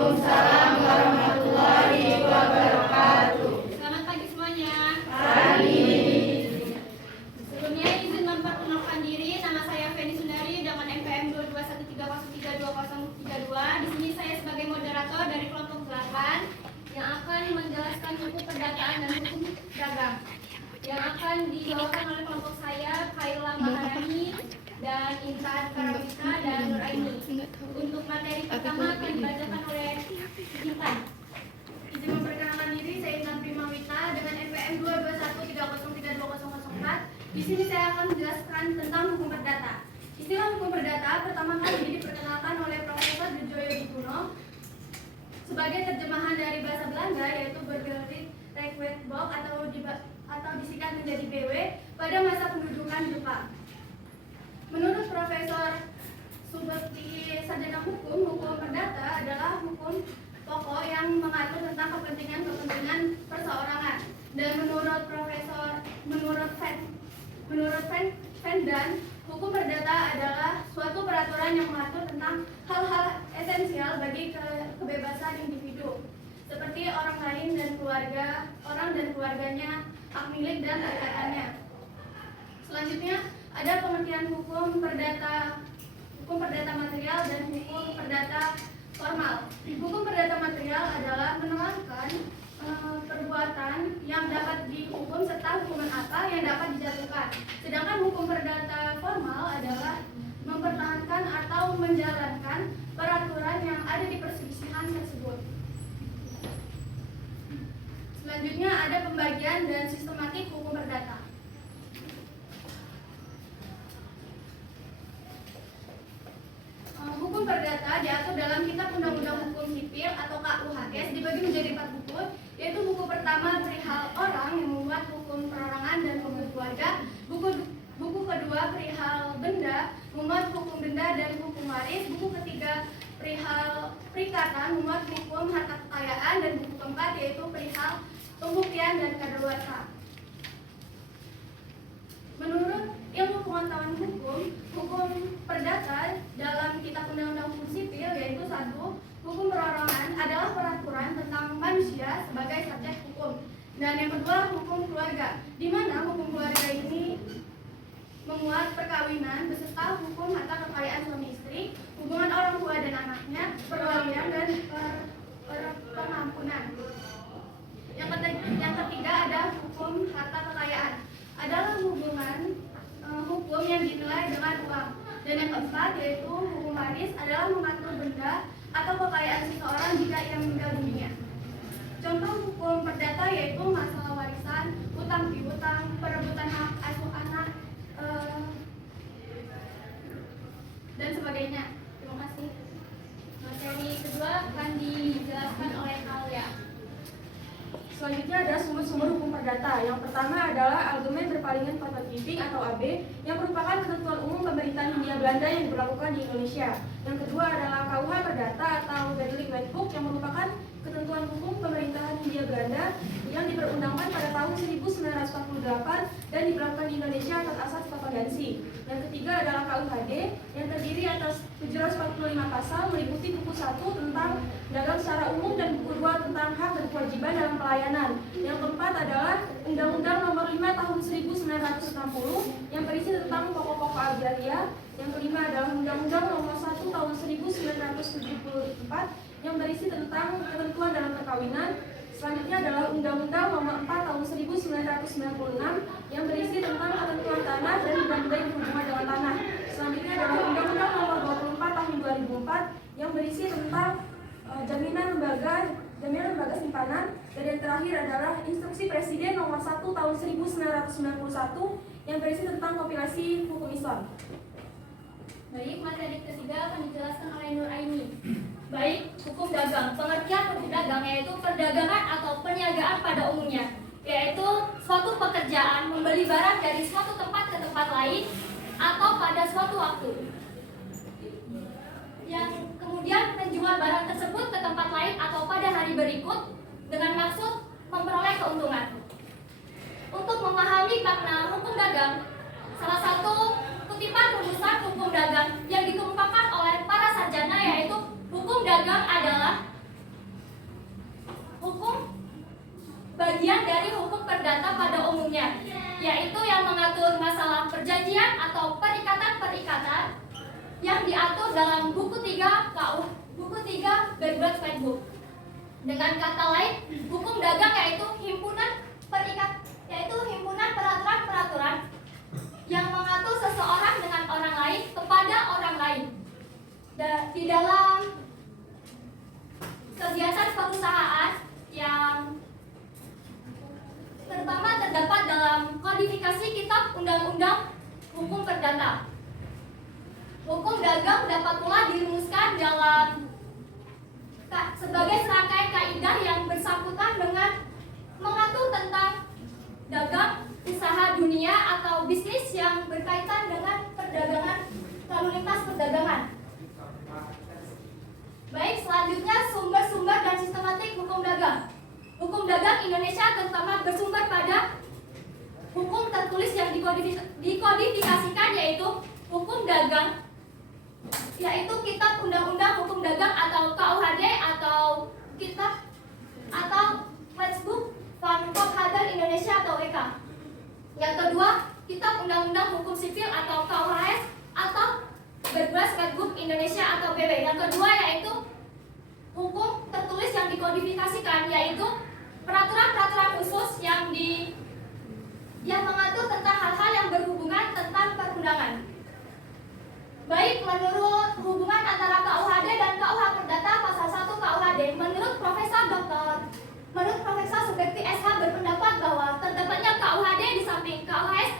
Waalaikumsalam warahmatullahi wabarakatuh. Selamat pagi semuanya. Pagi. Sebelumnya izin memperkenalkan diri, nama saya Feni Sundari dengan NPM 2213032. Di sini saya sebagai moderator dari kelompok 8 yang akan menjelaskan hukum perdataan dan hukum dagang. Yang akan dibawakan oleh kelompok saya Khairullah Maharani dan Intan Karawita dan Nur Aini. Untuk materi pertama akan dibacakan oleh Intan. Izin memperkenalkan diri, saya Intan Primawita dengan NPM 221303204. Di sini saya akan menjelaskan tentang hukum perdata. Istilah hukum perdata pertama kali diperkenalkan oleh Profesor Dujoyo Dikuno sebagai terjemahan dari bahasa Belanda, yaitu Burgerlijk Rechtwetboek atau disingkat menjadi BW pada masa pendudukan Jepang. Menurut Profesor Subekti Sarjana Hukum perdata adalah hukum pokok yang mengatur tentang kepentingan perseorangan. Dan menurut Vendan, hukum perdata adalah suatu peraturan yang mengatur tentang hal-hal esensial bagi kebebasan individu, seperti orang dan keluarganya, hak milik dan kekayaannya. Selanjutnya ada pengertian hukum perdata material dan hukum perdata formal. Hukum perdata material adalah menerangkan perbuatan yang dapat dihukum serta hukuman apa yang dapat dijatuhkan. Sedangkan hukum perdata formal adalah mempertahankan atau menjalankan peraturan yang ada di perselisihan tersebut. Selanjutnya ada pembagian dan sistematik hukum perdata. Hukum perdata diatur dalam Kitab Undang-Undang Hukum Sipil atau KUHS, dibagi menjadi 4 buku, yaitu buku pertama perihal orang yang membuat hukum perorangan dan hukum keluarga, buku kedua perihal benda, membuat hukum benda dan hukum waris, buku ketiga perihal perikatan, membuat hukum harta kekayaan, dan buku keempat yaitu perihal pembuktian dan kadaluarsa. Menurut ilmu pengetahuan hukum perdata dalam Kitab Undang-Undang Hukum Sipil yaitu 1. Hukum perorangan adalah peraturan tentang manusia sebagai subjek hukum. Dan yang kedua, hukum keluarga, di mana hukum keluarga ini memuat perkawinan beserta hukum harta kekayaan suami istri, hubungan orang tua dan anaknya, perwalian dan pengampunan. Yang ketiga ada hukum harta kekayaan, adalah hukum yang dinilai dengan uang. Dan yang keempat yaitu hukum waris, adalah mengatur benda atau kekayaan seseorang jika ia meninggal dunia. Contoh hukum perdata yaitu masalah warisan, utang piutang, perebutan hak asuh anak, dan sebagainya. Terima kasih. Materi kedua akan dijelaskan oleh Alia. Selanjutnya adalah sumber-sumber hukum perdata. Yang pertama adalah Algemeen Berpalingan Fatwatwetting atau AB, yang merupakan ketentuan umum pemerintahan Hindia Belanda yang diberlakukan di Indonesia. Yang kedua adalah KUH Perdata atau Burgerlijk Wetboek, yang merupakan ketentuan hukum pemerintahan Hindia Belanda yang diperundangkan pada tahun 1948 dan diberlakukan di Indonesia atas asas Papagansi. Yang ketiga adalah KUHD yang terdiri atas 745 pasal meliputi buku 1 tentang dagang secara umum dan buku 2 tentang hak dan kewajiban dalam pelayanan. Yang keempat adalah Undang-Undang Nomor 5 Tahun 1960 yang berisi tentang pokok-pokok agraria. Yang kelima adalah Undang-Undang Nomor 1 Tahun 1974 yang berisi tentang ketentuan dalam perkawinan. Selanjutnya adalah Undang-Undang Nomor 4 Tahun 1996 yang berisi tentang ketentuan tanah dan undang-undang berhubungan dengan tanah. Selanjutnya adalah Undang-Undang Nomor 24 Tahun 2004 yang berisi tentang jaminan lembaga simpanan. Dan yang terakhir adalah Instruksi Presiden Nomor 1 Tahun 1991 yang berisi tentang kompilasi hukum Islam. Baik, materi ketiga akan dijelaskan oleh Nur Aini. Baik, hukum dagang. Pengertian hukum dagang yaitu perdagangan atau perniagaan pada umumnya, yaitu suatu pekerjaan membeli barang dari suatu tempat ke tempat lain atau pada suatu waktu, yang kemudian menjual barang tersebut ke tempat lain atau pada hari berikut dengan maksud memperoleh keuntungan. Untuk memahami makna hukum dagang, salah satu kutipan rumusan hukum dagang yang dikemukakan oleh para sarjana yaitu hukum dagang adalah bagian dari hukum perdata pada umumnya, yaitu yang mengatur masalah perjanjian atau perikatan-perikatan yang diatur dalam buku 3 buku 3 Berbuat Fedbook. Dengan kata lain, hukum dagang yaitu himpunan peraturan-peraturan yang mengatur seseorang dengan orang lain kepada orang lain. Di dalam kegiatan perusahaan yang pertama terdapat dalam kodifikasi Kitab Undang-Undang Hukum Perdata. Hukum dagang dapat pula dirumuskan sebagai serangkaian kaidah yang bersangkutan dengan mengatur tentang dagang, usaha dunia atau bisnis yang berkaitan dengan perdagangan, lalu lintas perdagangan. Baik, selanjutnya sumber-sumber dan sistematik hukum dagang. Hukum dagang Indonesia terutama bersumber pada hukum tertulis yang dikodifikasikan, yaitu hukum dagang, yaitu Kitab Undang-Undang Hukum Dagang atau KUHD atau Kitab atau Wetbook van Koophandel Indonesia atau WK. Yang kedua, Kitab Undang-Undang Hukum Sipil atau KUHS atau Berbuat Wetbook Indonesia atau BW. Yang kedua yaitu hukum tertulis yang dikodifikasikan, yaitu peraturan-peraturan khusus yang mengatur tentang hal-hal yang berhubungan tentang perundangan. Baik, menurut hubungan antara KUHD dan KUH Perdata pasal 1 KUHD, menurut Profesor Subekti SH berpendapat bahwa terdapatnya KUHD di samping KUHS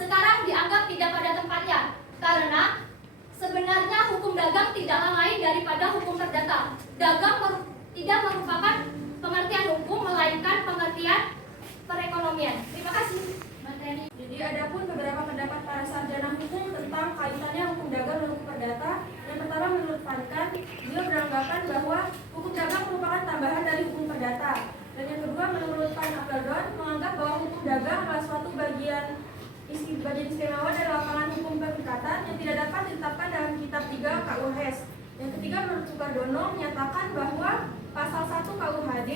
sekarang dianggap tidak pada tempatnya, karena sebenarnya hukum dagang tidaklah lain daripada hukum perdata. Dagang tidak merupakan pengertian hukum, melainkan pengertian perekonomian. Terima kasih. Jadi ada pun beberapa pendapat para sarjana hukum tentang kaitannya hukum dagang dan hukum perdata. Yang pertama, menurut Vankan, beliau beranggapan bahwa hukum dagang merupakan tambahan dari hukum perdata. Dan yang kedua, menurut Van Apeldoorn, menganggap bahwa hukum dagang adalah suatu bagian istimewa dari lapangan hukum perikatan yang tidak dapat ditetapkan dalam Kitab 3 KUHS. Yang ketiga, menurut Sukardono, menyatakan bahwa pasal 1 KUHD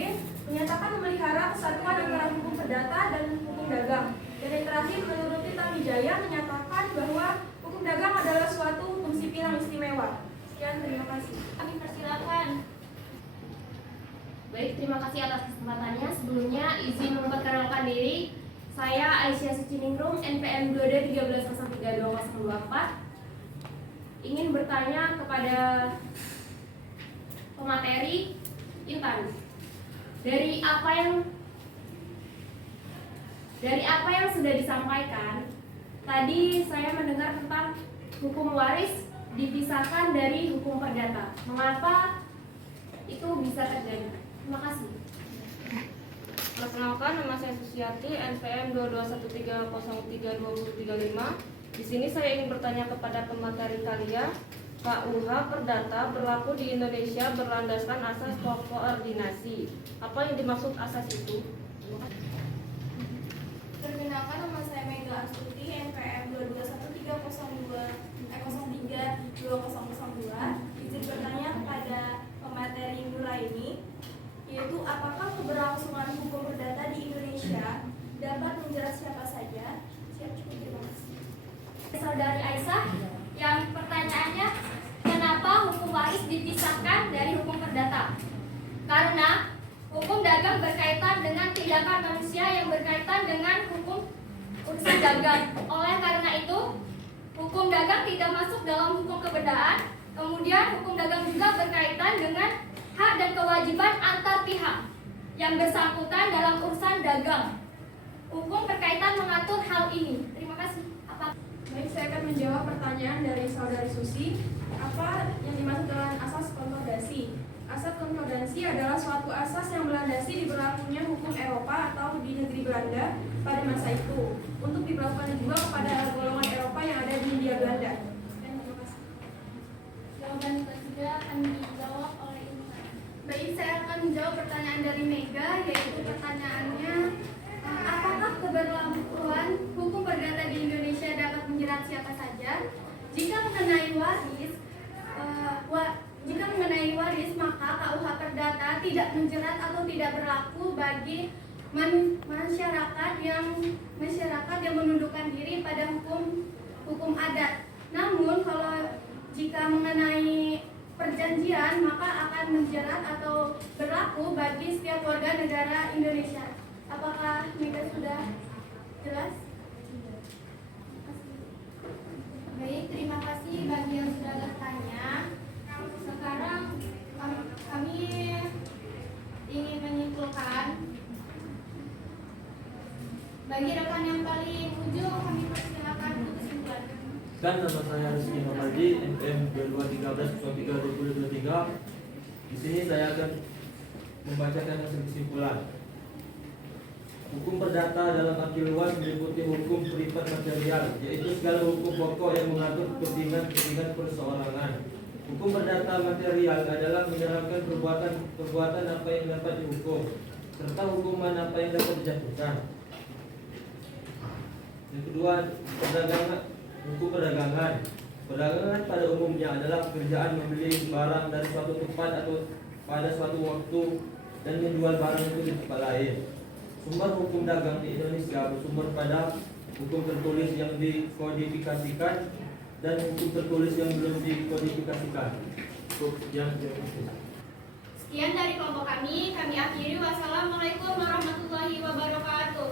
menyatakan memelihara kesatuan antara hukum perdata dan hukum dagang. Dan yang terakhir, menurut Tita Wijaya, menyatakan bahwa hukum dagang adalah suatu hukum sipil yang istimewa. Sekian, terima kasih. Kami persilakan. Baik, terima kasih atas kesempatannya. Sebelumnya izin memperkenalkan diri. Saya Aisyah Suciningrum, NPM 2D13032024. Ingin bertanya kepada pemateri Intan. Dari apa yang sudah disampaikan, tadi saya mendengar tentang hukum waris dipisahkan dari hukum perdata. Mengapa itu bisa terjadi? Terima kasih. Perkenalkan, nama saya Susiati, NPM 2213032035. Di sini saya ingin bertanya kepada pemateri kalian. KUH Perdata berlaku di Indonesia berlandaskan asas koordinasi. Apa yang dimaksud asas itu? Perkenalkan, nama saya Mega Astuti, NPM 22130032002. Izin bertanya kepada pemateri Nuraini, yaitu apakah keberlangsungan hukum perdata di Indonesia dapat menjerat siapa saja? Siap, cukup, terima kasih. Saudari Aisyah, yang pertanyaannya, kenapa hukum waris dipisahkan dari hukum perdata? Karena hukum dagang berkaitan dengan tindakan manusia yang berkaitan dengan hukum urusan dagang. Oleh karena itu, hukum dagang tidak masuk dalam hukum keberdaan. Kemudian hukum dagang juga berkaitan dengan hak dan kewajiban antar pihak yang bersangkutan dalam urusan dagang. Hukum berkaitan mengatur hal ini. Terima kasih. Baik, saya akan menjawab pertanyaan dari saudari Susi. Apa yang dimaksud dengan asas konkordasi? Asas konkordasi adalah suatu asas yang melandasi diberlakunya hukum Eropa atau di negeri Belanda pada masa itu, untuk diberlakukan juga kepada golongan Eropa yang ada di Hindia Belanda. Terima kasih. Jawaban ketiga akan dijawab oleh Intan. Baik, saya akan menjawab pertanyaan dari Mega, yaitu pertanyaannya, apakah keberlakuan hukum perdata di Indonesia dapat menjerat siapa saja? Jika mengenai waris, maka KUH Perdata tidak menjerat atau tidak berlaku bagi masyarakat yang menundukkan diri pada hukum adat. Namun kalau jika mengenai perjanjian maka akan menjerat atau berlaku bagi setiap warga negara Indonesia. Apakah Mega sudah jelas? Baik, terima kasih bagi yang sudah bertanya. Sekarang kami ingin menyimpulkan. Bagi rekan yang paling ujung, kami persilakan untuk kesimpulan. Dan nama saya Rizky Mamardi, MM 2013-23-2023. Di sini saya akan membacakan hasil kesimpulan. Hukum perdata dalam arti luas meliputi hukum privat material, yaitu segala hukum pokok yang mengatur kepentingan perseorangan. Hukum perdata material adalah menerapkan perbuatan apa yang dapat dihukum, serta hukuman apa yang dapat dijatuhkan. Yang kedua, hukum perdagangan. Perdagangan pada umumnya adalah pekerjaan membeli barang dari suatu tempat atau pada suatu waktu dan menjual barang itu di tempat lain. Sumber hukum dagang di Indonesia bersumber pada hukum tertulis yang dikodifikasikan dan hukum tertulis yang belum dikodifikasikan. Sekian dari kelompok kami akhiri. Wassalamualaikum warahmatullahi wabarakatuh.